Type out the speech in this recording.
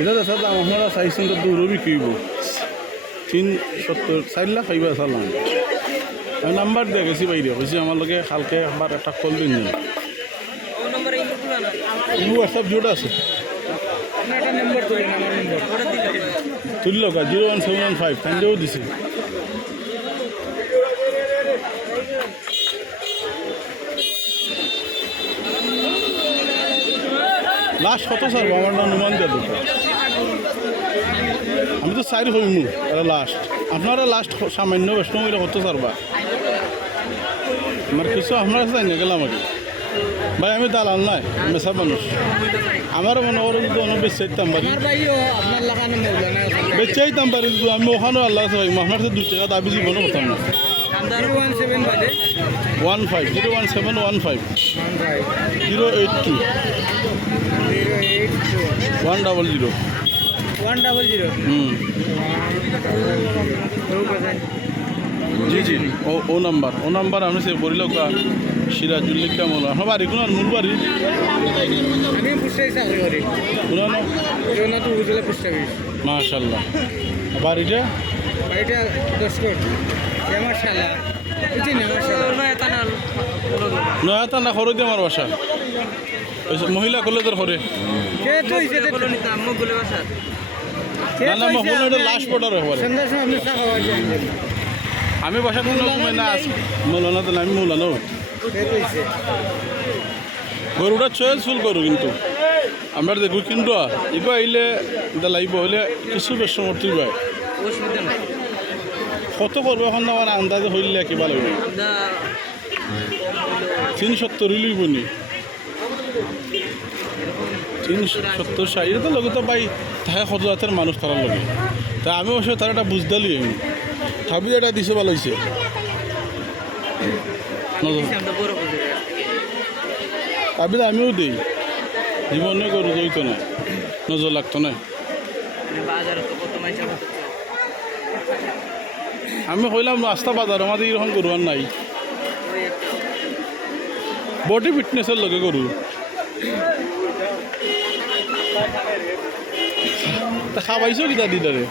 এটা দেখা দাম আপনারা চাইছেন তো দূরও বিক্রি হইব 370 4 লাখ পাইবা চালান আমি নাম্বার দিয়ে গেছি বাইরে বলছি আমার লগে কালকে আবার একটা কল দিন হোয়াটসঅ্যাপ জোড়া আছে তুলল কা 01715 কান্দেও দিছে লাস্ট কত সারবো আমার না অনুমান দেওয়া দুটো আমি তো চাই হইমু এরা লাস্ট আপনারা লাস্ট সামান্য ব্যস্ত হইলে কত সারবা আমার কিছু আপনার কাছে জানিয়ে গেলাম আর কি ভাই আমি দালাল নাই মেসা মানুষ আমারও মনে করেন যদি অনেক বেশি চাইতাম পারি বেশি চাইতাম পারি আমি ওখানেও আল্লাহ কাছে পাই আপনার কাছে 2 টাকা দাবি জীবনও করতাম না 01715 082 100 জি জি ও নাম্বার আমি সে বলিল কা সিরাজুল্লিকা মূল আপনার বাড়ি কোন মূল বাড়ি মাশাল্লাহ বাড়িটা নয়াতা না খরচ দিয়ে আমার বাসা মহিলা কলেজের ঘরে না না লাস্ট পড়ার ব্যাপারে আমি বাসা কোনো সময় না মৌলানা তো আমি মৌলানো গরুটা চয়েস ফুল গরু কিন্তু আমরা দেখব কিন্তু এগুলো আইলে লাগবে হইলে কিছু বেশ সমর্থ পায় কত করবো এখন আমার আন্দাজে হইলে কিবা লাগবে 370 লইব নি 370 এটা তো লগে তো ভাই তাহে কত জাতের মানুষ তার লগে তা আমি অবশ্য তার একটা বুঝদালি আমি ভাবি এটা দিছে ভালো হয়েছে ভাবিলে আমিও দিই জীবনে গরু দইতো না নজর লাগতো না আমি কইলাম রাস্তা বাজার আমাদের এরকম গরু আর নাই বডি ফিটনেসের লগে গরু তা খাওয়াইছো কিতা দিদারে